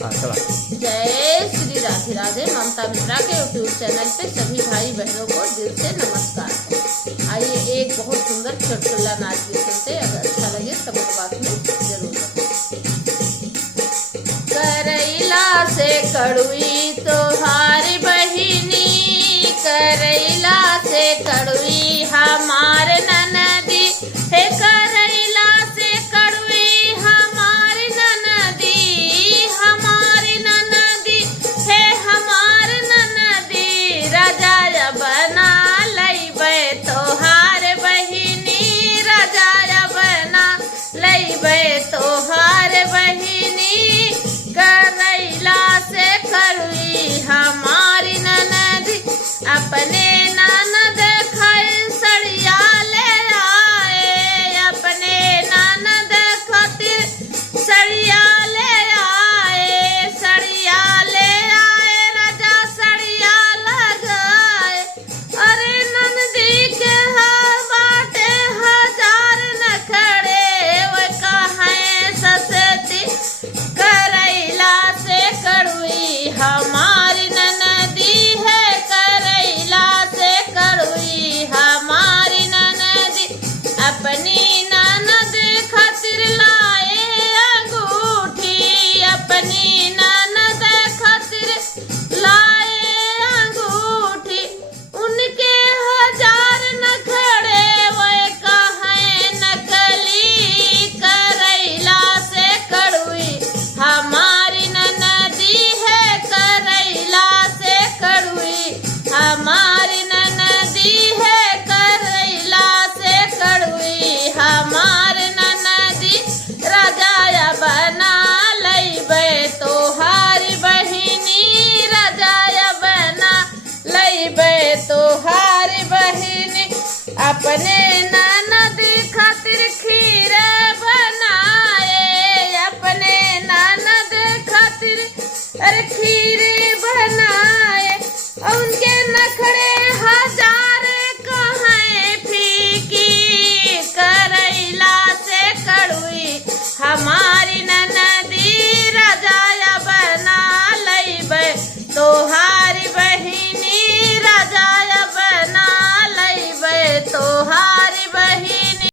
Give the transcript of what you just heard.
जय श्री राधे राधे। ममता मिश्रा के YouTube channel पे सभी भाई बहनों को दिल से नमस्कार। आइए एक बहुत सुंदर चुटकुला नाच भी सुनते, अगर अच्छा लगे तो मेरे बात में जरूर। करैला से कड़ुई तोहारी बहिनी, करैला से कड़ुई हमार ननदी, हे करैला से कड़ुई हमार ननदी, हमारी ननदी, हे हमार ननदी, रजाया बना लैबे तोहार बहिनी, रजाया बना लैबे तोहार बहिनी, करैला से कड़ुई हमारी ननदी, अपने ननद खाए सड़िया ले आए, अपने ननद खातिर सड़िया ले आए, सड़िया ले आए, राजा सड़िया लगाए, अरे नंदी के हाल बाटे हजार नखड़े, वो कहाँ ससती, करैला से कड़ुई हमारी ननदी है, करैला से कड़ुई हमारी ननदी, अपनी ननद खातिर लाए अंगूठी, अपनी ननद खातिर लाए अंगूठी, उनके हजार नखड़े वो कहाँ नकली, करैला से कड़ुई हमारी ननदी है, करैला से कड़ुई हमारी ननदी है, करैला से कड़ुई हमारी ननदी, रजाया बना लैबे तोहारी बहिनी, रजाया बना लैबे तोहारी बहिनी, अपने